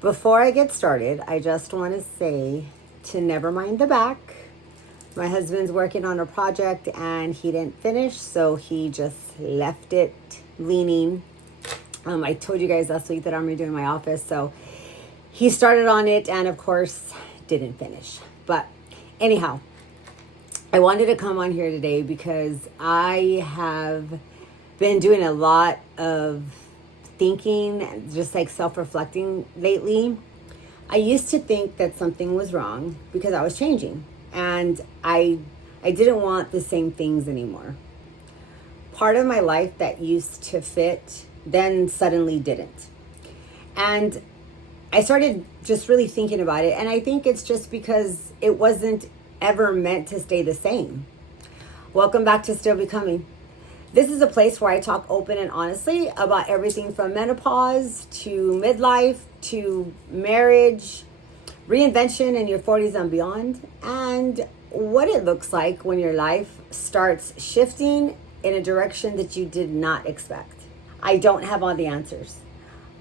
Before I get started, I just want to say to never mind the back. My husband's working on a project and he didn't finish, so he just left it leaning. I told you guys last week that I'm redoing my office, so he started on it and, of course, didn't finish. But anyhow, I wanted to come on here today because I have been doing a lot of thinking, just like self-reflecting lately. I used to think that something was wrong because I was changing and I didn't want the same things anymore. Part of my life that used to fit then suddenly didn't. And I started just really thinking about it, and I think it's just because it wasn't ever meant to stay the same. Welcome back to Still Becoming. This is a place where I talk open and honestly about everything from menopause to midlife to marriage, reinvention in your 40s and beyond, and what it looks like when your life starts shifting in a direction that you did not expect. I don't have all the answers,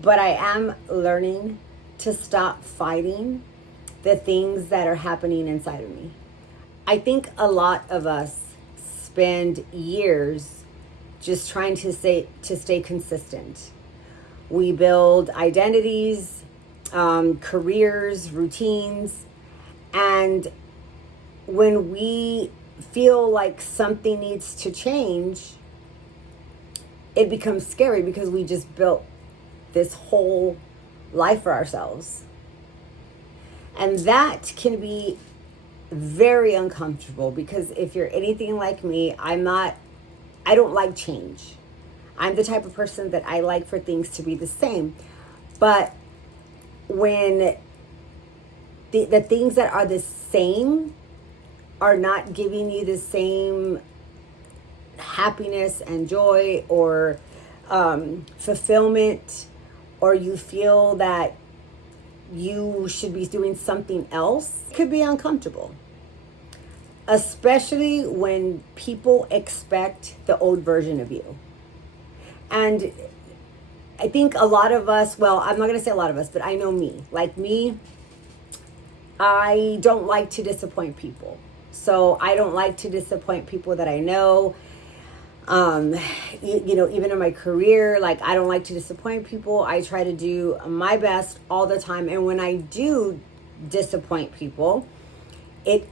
but I am learning to stop fighting the things that are happening inside of me. I think a lot of us spend years just trying to stay consistent. We build identities, careers, routines, and when we feel like something needs to change, it becomes scary because we just built this whole life for ourselves. And that can be very uncomfortable because if you're anything like me, I don't like change. I'm the type of person that I like for things to be the same. But when the things that are the same are not giving you the same happiness and joy or fulfillment, or you feel that you should be doing something else, it could be uncomfortable. Especially when people expect the old version of you. And I think a lot of us, well, I'm not going to say a lot of us, but I know me. Like me, I don't like to disappoint people. So I don't like to disappoint people that I know. Even in my career, like I don't like to disappoint people. I try to do my best all the time. And when I do disappoint people, it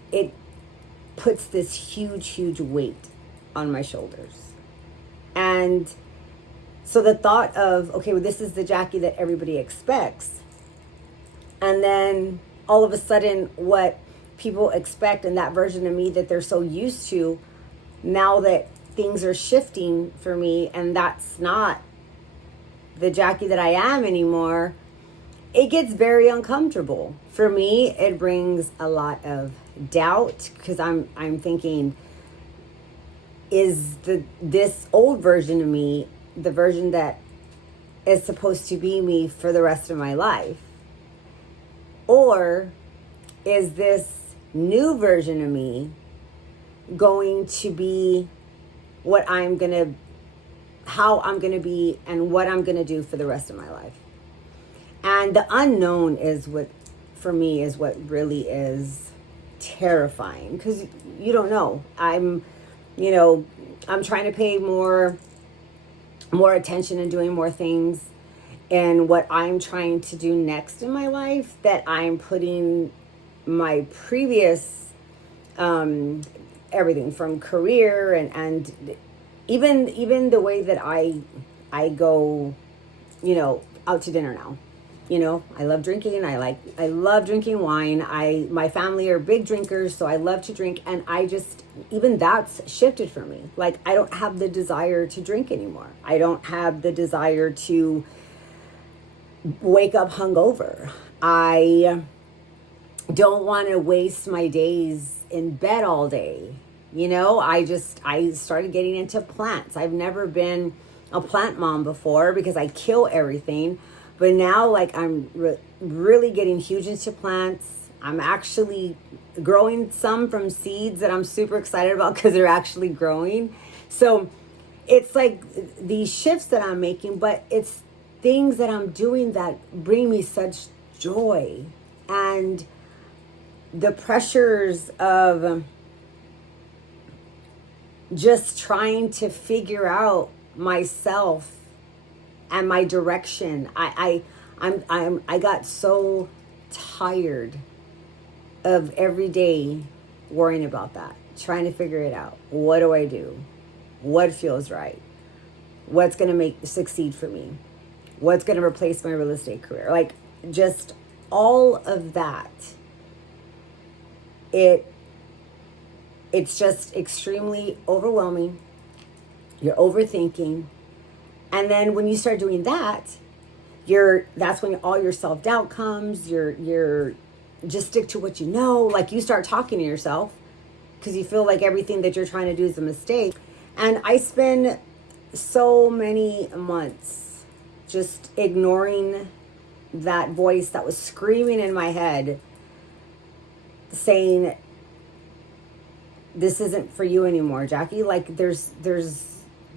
puts this huge weight on my shoulders. And so the thought of, okay, well, this is the Jackie that everybody expects. And then all of a sudden what people expect and that version of me that they're so used to, now that things are shifting for me and that's not the Jackie that I am anymore, it gets very uncomfortable. For me, it brings a lot of doubt because I'm thinking, is this old version of me the version that is supposed to be me for the rest of my life? Or is this new version of me going to be how I'm going to be and what I'm going to do for the rest of my life? And the unknown is what really is terrifying because you don't know. I'm trying to pay more attention and doing more things and what I'm trying to do next in my life that I'm putting my previous everything from career and even the way that I go out to dinner now. I love drinking. I love drinking wine. My family are big drinkers, so I love to drink. And even that's shifted for me. Like, I don't have the desire to drink anymore. I don't have the desire to wake up hungover. I don't want to waste my days in bed all day. I started getting into plants. I've never been a plant mom before because I kill everything. But now, like, I'm really getting huge into plants. I'm actually growing some from seeds that I'm super excited about because they're actually growing. So it's like these shifts that I'm making, but it's things that I'm doing that bring me such joy and the pressures of just trying to figure out myself and my direction. I got so tired of every day worrying about that, trying to figure it out. What do I do? What feels right? What's going to make succeed for me? What's going to replace my real estate career? Like, just all of that. It's just extremely overwhelming. You're overthinking. And then when you start doing that, that's when all your self-doubt comes. You're just stick to what you know. Like, you start talking to yourself because you feel like everything that you're trying to do is a mistake. And I spend so many months just ignoring that voice that was screaming in my head saying, this isn't for you anymore, Jackie. Like, there's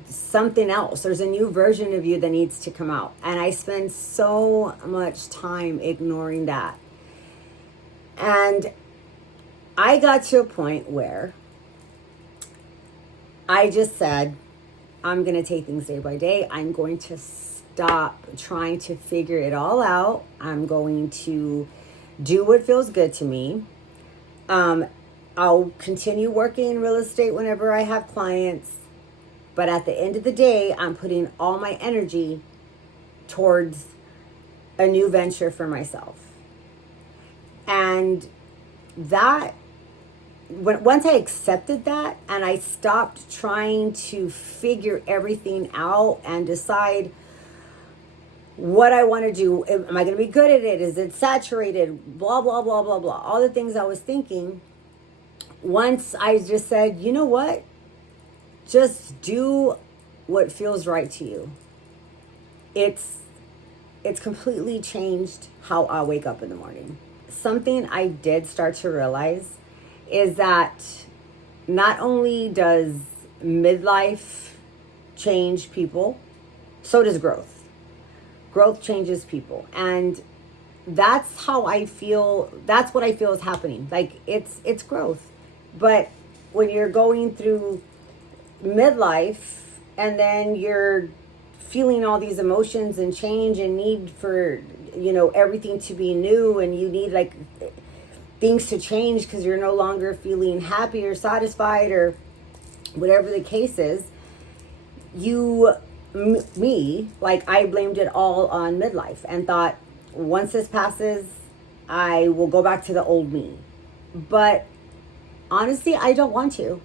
something else. There's a new version of you that needs to come out. And I spend so much time ignoring that. And I got to a point where I just said, I'm going to take things day by day. I'm going to stop trying to figure it all out. I'm going to do what feels good to me. I'll continue working in real estate whenever I have clients. But at the end of the day, I'm putting all my energy towards a new venture for myself. And that, once I accepted that and I stopped trying to figure everything out and decide what I want to do, am I going to be good at it? Is it saturated? Blah, blah, blah, blah, blah. All the things I was thinking. Once I just said, you know what? Just do what feels right to you. It's completely changed how I wake up in the morning. Something I did start to realize is that not only does midlife change people, so does growth. Growth changes people. And that's how I feel. That's what I feel is happening. Like, it's growth. But when you're going through midlife and then you're feeling all these emotions and change and need for, everything to be new, and you need like things to change because you're no longer feeling happy or satisfied or whatever the case is, I blamed it all on midlife and thought, once this passes, I will go back to the old me. But honestly, I don't want to.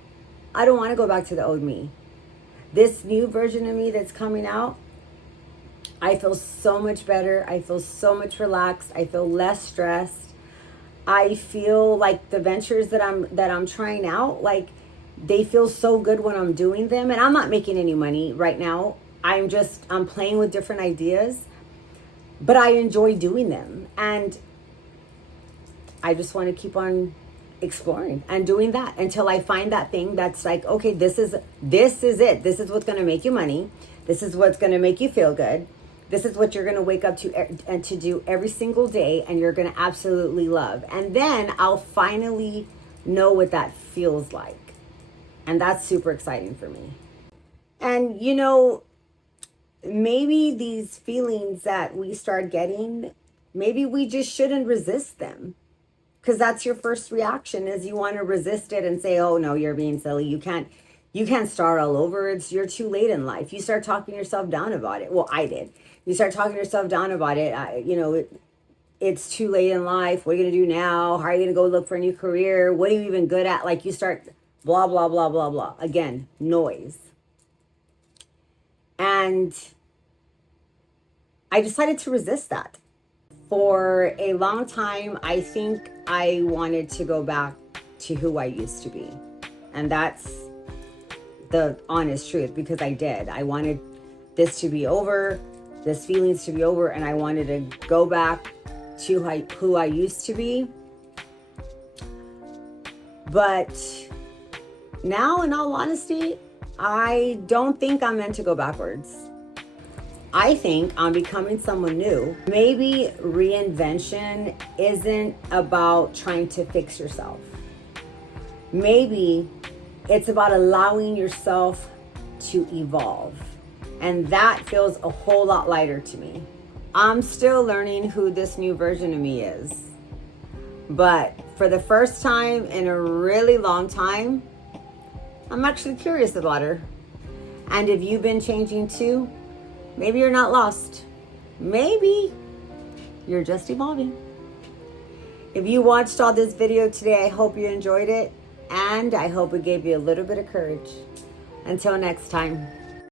I don't want to go back to the old me. This new version of me that's coming out, I feel so much better. I feel so much relaxed. I feel less stressed. I feel like the ventures that I'm trying out, like, they feel so good when I'm doing them. And I'm not making any money right now. I'm playing with different ideas, but I enjoy doing them. And I just want to keep on exploring and doing that until I find that thing that's like, okay, this is it. This is what's going to make you money. This is what's going to make you feel good. This is what you're going to wake up to and to do every single day, and you're going to absolutely love. And then I'll finally know what that feels like. And that's super exciting for me. And, maybe these feelings that we start getting, maybe we just shouldn't resist them. Because that's your first reaction, is you want to resist it and say, oh no, you're being silly. You can't start all over. You're too late in life. You start talking yourself down about it. Well, I did. You start talking yourself down about it. It's too late in life. What are you going to do now? How are you going to go look for a new career? What are you even good at? Like, you start blah, blah, blah, blah, blah. Again, noise. And I decided to resist that. For a long time, I think I wanted to go back to who I used to be. And that's the honest truth, because I did. I wanted this to be over, this feelings to be over, and I wanted to go back to who I used to be. But now, in all honesty, I don't think I'm meant to go backwards. I think, on becoming someone new. Maybe reinvention isn't about trying to fix yourself. Maybe it's about allowing yourself to evolve. And that feels a whole lot lighter to me. I'm still learning who this new version of me is. But for the first time in a really long time, I'm actually curious about her. And if you've been changing too, maybe you're not lost. Maybe you're just evolving. If you watched all this video today, I hope you enjoyed it. And I hope it gave you a little bit of courage. Until next time.